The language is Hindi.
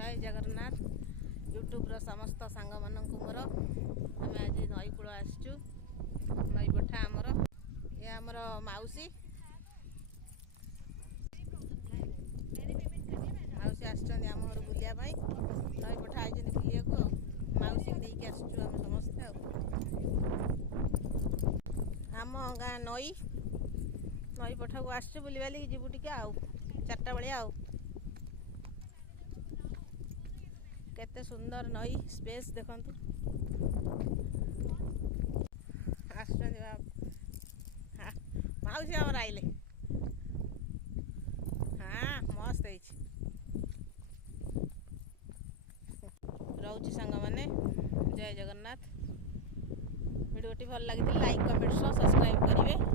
जय जगन्नाथ यूट्यूब समस्त सांग मानक मोर आम आज नई कूल आसचु नई पठा आमर ये आमर माउसी माउसी आसम घर बुलिया नई पठा आई बुलिया को माउसी नहीं आसचु आम समस्ते आम गाँ नई नई पठा को आसचु बुलवा लगी जीवु टिके आउ चारटा बेले आउ केते सुंदर नई स्पेस देखंतु आसचन माउसी आम आइले हाँ मस्त रोची सांग माने जय जगन्नाथ वीडियोटी भल लगी लाइक कमेंट सब्सक्राइब करेंगे।